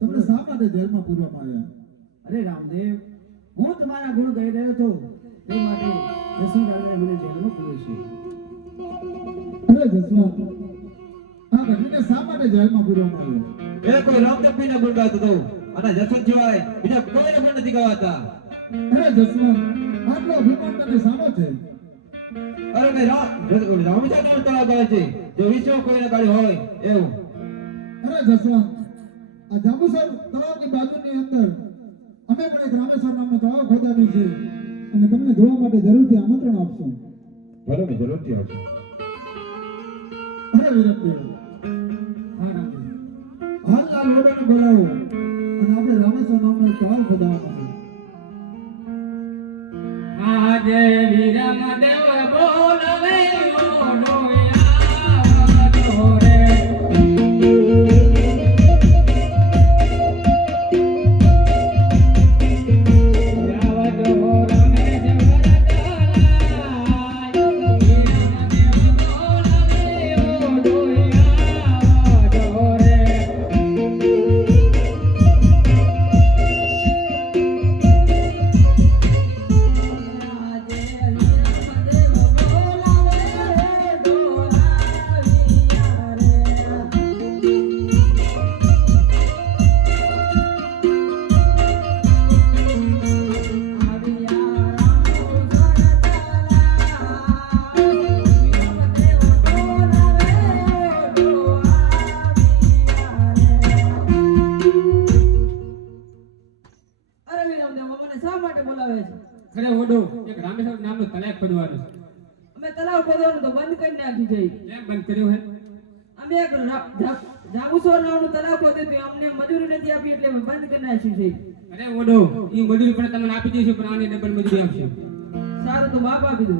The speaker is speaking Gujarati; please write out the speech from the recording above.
તમને શા માટે જેલમાં પૂરવામાં આવ્યા? અરે રામદેવ, હું તમારા ગુણ ગાઈ રહ્યો હતો તે માટે જસવંતરાયે મને જેલમાં પૂર્યો છે. અરે જસવંત, આ ઘટનાને શા માટે જેલમાં પૂરવામાં આવ્યો? એ કોઈ રામદેવના ગુણ ગાતો હતો અને જસવંત સિવાય બીજા કોઈને પણ નથી ગાવાતા. અરે જસવંત, આટલો અભિમાન તને શાનો છે? અરે મેં રામચંદ્ર તળાવ ગાય છે જો વિશ્વ કોઈને ગાડી હોય એવું. અરે જસવંત, આ જાંબુસર તળાવની બાજુની અંદર અમે પણ એક રામેશ્વર નામનો તળાવ ખોદાવ્યું છે અને તમને જોવા માટે જરૂરથી આમંત્રણ આપશું. ભલે મેં જરૂરથી આવશું. અરે વિરક્તિ, હા રામજી, હાલ આ લોકોને બોલાવો અને આપણે રામેશ્વર નામનો એક તળાવ ખોદાવવાનો છે. આજે વિરમ દેવ બોલવે તલાવ ખોદવાનું તો બંધ કરી નાખ્યું છે. કેમ બંધ કર્યું હે? અમે એક જાંબુસર નામનું તલાવ ખોદ્યું હતું, અમને મજૂરી નથી આપી એટલે અમે બંધ કરી નાખ્યું છે. અરે ઓડો, ઈ મજૂરી પણ તમને આપી દઈશું પણ આની ડબલ મજૂરી આપશે. સારું તો બાપ આપી દો.